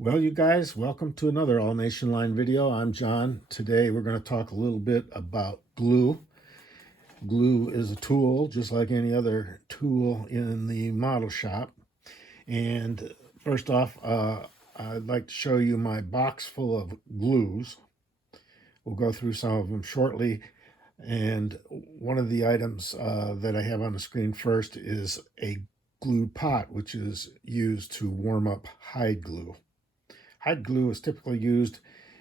Well, you guys, welcome to another All Nation Line video. I'm John. Today we're going to talk a little bit about glue. Glue is a tool just like any other tool in the model shop. And first off, I'd like to show you my box full of glues. We'll go through some of them shortly. And one of the items that I have on the screen first is a glue pot, which is used to warm up hide glue. Hide glue is typically used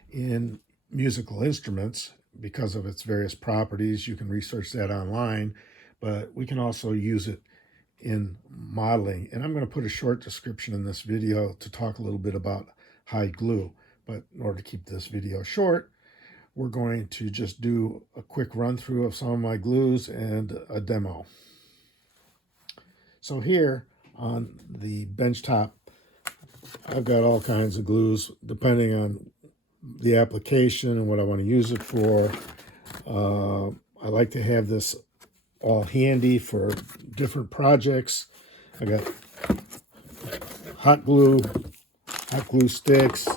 in musical instruments because of its various properties. You can research that online, but we can also use it in modeling. And I'm going to put a short description in this video to talk a little bit about hide glue. But in order to keep this video short, we're going to just do a quick run through of some of my glues and a demo. So here on the bench top, I've got all kinds of glues depending on the application and what I want to use it for. I like to have this all handy for different projects. I got hot glue sticks.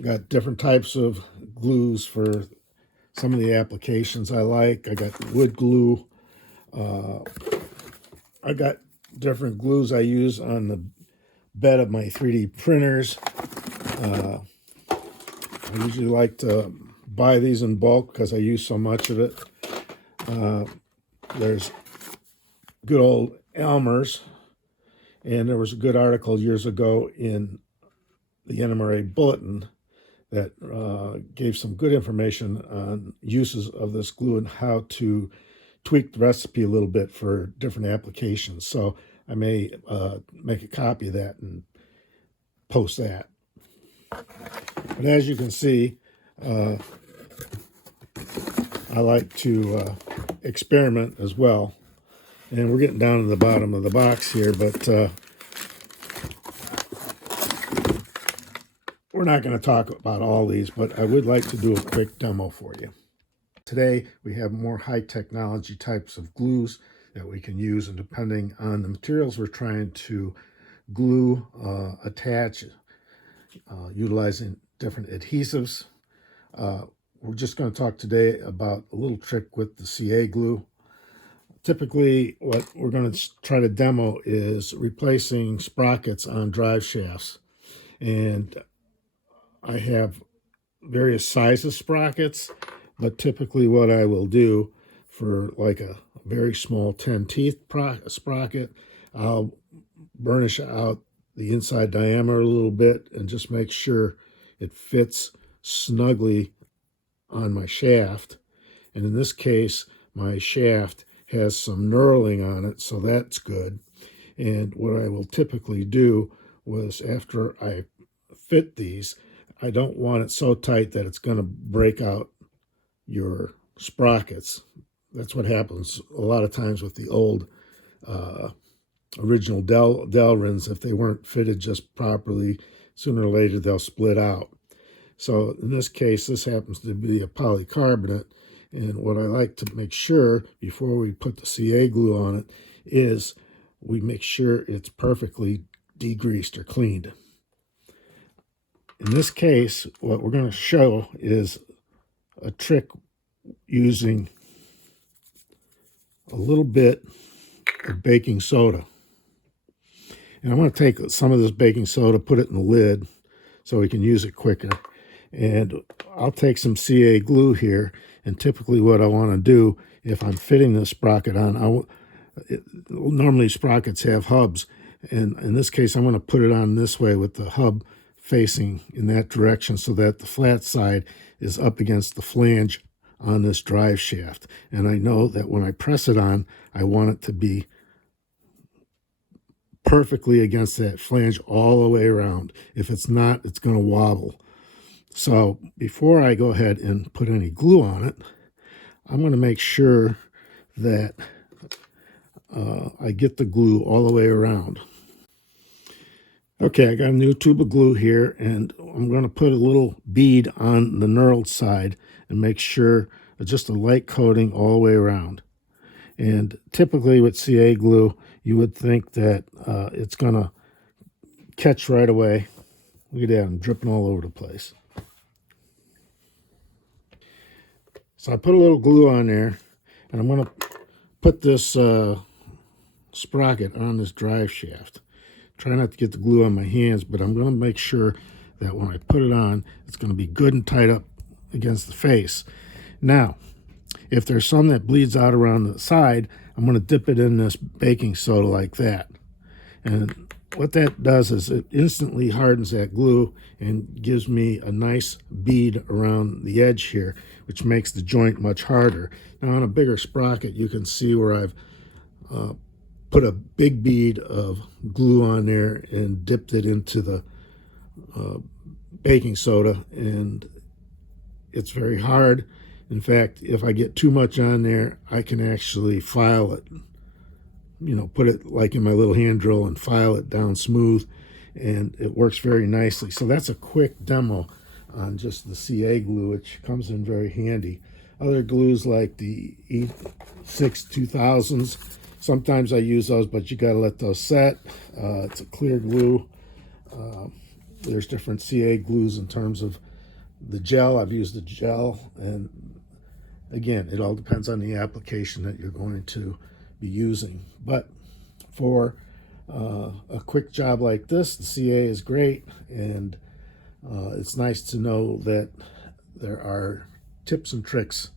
Got different types of glues for some of the applications I like. I got wood glue. I got different glues I use on the bed of my 3D printers. I usually like to buy these in bulk because I use so much of it. There's good old Elmer's, and there was a good article years ago in the NMRA Bulletin that gave some good information on uses of this glue and how to tweak the recipe a little bit for different applications. So I may make a copy of that and post that. But as you can see, I like to experiment as well. And we're getting down to the bottom of the box here, but we're not going to talk about all these, but I would like to do a quick demo for you. Today, we have more high technology types of glues that we can use, and depending on the materials we're trying to glue, attach, utilizing different adhesives. We're just going to talk today about a little trick with the CA glue. Typically, what we're going to try to demo is replacing sprockets on drive shafts. And I have various sizes sprockets, but typically what I will do for like a very small 10 teeth sprocket, I'll burnish out the inside diameter a little bit and just make sure it fits snugly on my shaft. And in this case, my shaft has some knurling on it, so that's good. And what I will typically do was, after I fit these, I don't want it so tight that it's going to break out your sprockets. That's what happens a lot of times with the old original Delrins. If they weren't fitted just properly, sooner or later they'll split out. So in this case, this happens to be a polycarbonate. And what I like to make sure before we put the CA glue on it is we make sure it's perfectly degreased or cleaned. In this case, what we're going to show is a trick using a little bit of baking soda. And I'm going to take some of this baking soda, put it in the lid so we can use it quicker. And I'll take some CA glue here, and typically what I want to do, if I'm fitting the sprocket on, normally sprockets have hubs, and in this case I'm going to put it on this way with the hub facing in that direction so that the flat side is up against the flange on this drive shaft. And I know that when I press it on, I want it to be perfectly against that flange all the way around. If it's not, it's going to wobble. So before I go ahead and put any glue on it, I'm going to make sure that I get the glue all the way around. Okay, I got a new tube of glue here, and I'm going to put a little bead on the knurled side and make sure just a light coating all the way around. And typically with CA glue, you would think that it's going to catch right away. Look at that, I'm dripping all over the place. So I put a little glue on there, and I'm going to put this sprocket on this drive shaft. Try not to get the glue on my hands, but I'm going to make sure that when I put it on, it's going to be good and tight up against the face. Now, if there's some that bleeds out around the side, I'm going to dip it in this baking soda like that. And what that does is it instantly hardens that glue and gives me a nice bead around the edge here, which makes the joint much harder. Now on a bigger sprocket, you can see where I've put a big bead of glue on there and dipped it into the baking soda, and it's very hard. In fact, if I get too much on there, I can actually file it, put it like in my little hand drill and file it down smooth, and it works very nicely. So that's a quick demo on just the CA glue, which comes in very handy. Other glues like the E6 2000s, sometimes I use those, but you got to let those set. It's a clear glue. There's different CA glues in terms of the gel. I've used the gel, and again, it all depends on the application that you're going to be using. But for a quick job like this, the CA is great, and it's nice to know that there are tips and tricks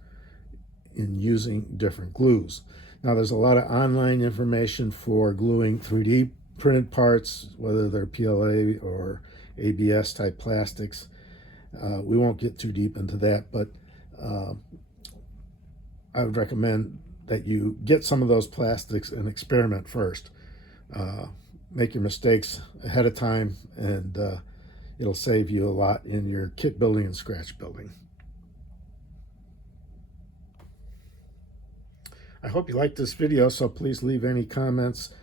in using different glues. Now, there's a lot of online information for gluing 3D printed parts, whether they're PLA or ABS type plastics. We won't get too deep into that, but I would recommend that you get some of those plastics and experiment first. Make your mistakes ahead of time, and it'll save you a lot in your kit building and scratch building. I hope you liked this video, so please leave any comments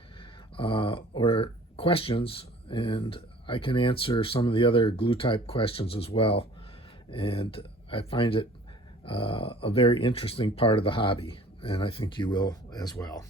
or questions, and I can answer some of the other glue type questions as well. And I find it a very interesting part of the hobby, and I think you will as well.